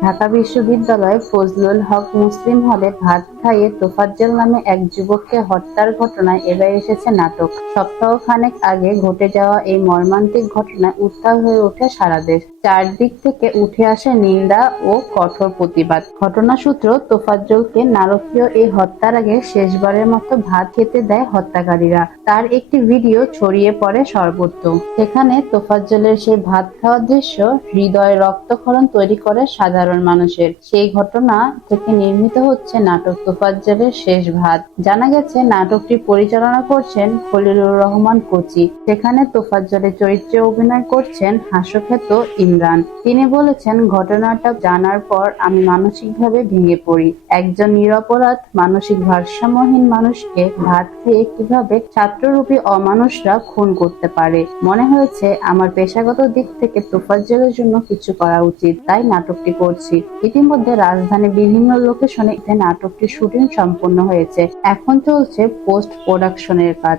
ঢাকা বিশ্ববিদ্যালয় ফজলুল হক মুসলিম হলে ভাত খাইয়ে তোফাজ্জল নামে এক যুবককে হত্যার ঘটনায় এবার এসেছে নাটক। সপ্তাহ খানেক আগে ঘটে যাওয়া এই মর্মান্তিক ঘটনায় উত্তাল হয়ে ওঠে সারা দেশ। চারদিক থেকে উঠে আসে নিন্দা ও কঠোর প্রতিবাদ। ঘটনাসূত্র তোফাজ্জলকে নারকীয় এই হত্যার আগে শেষবারের মতো ভাত খেতে দেয় হত্যাকারীরা। তার একটি ভিডিও ছড়িয়ে পড়ে সর্বত্র সেখানে তোফাজ্জলের সেই ভাত খাওয়ার দৃশ্য হৃদয় রক্তক্ষরণ তৈরি করে সাধারণ মানুষের। সেই ঘটনা থেকে নির্মিত হচ্ছে নাটক তোফাজ্জলের শেষ ভাত জানা গেছে, নাটকটি পরিচালনা করছেন খলিলুর রহমান কোচি। সেখানে তোফাজ্জলের চরিত্রে অভিনয় করছেন হাস্যখ্যাত ইমরান। তিনি বলেছেন, ঘটনাটা জানার পর আমি মানসিকভাবে ভেঙে পড়ি। একজন নিরপরাধ, মানসিক ভারসাম্যহীন মানুষকে ভাত খেয়ে কীভাবে ছাত্ররূপী অমানুষরা খুন করতে পারে? মনে হয়েছে, আমার পেশাগত দিক থেকে তোফাজ্জলের জন্য কিছু করা উচিত। তাই নাটকটি করছি। ইতিমধ্যে রাজধানীর বিভিন্ন লোকেশনে এই নাটকটির শুটিং সম্পন্ন হয়েছে। এখন চলছে পোস্ট প্রোডাকশনের কাজ।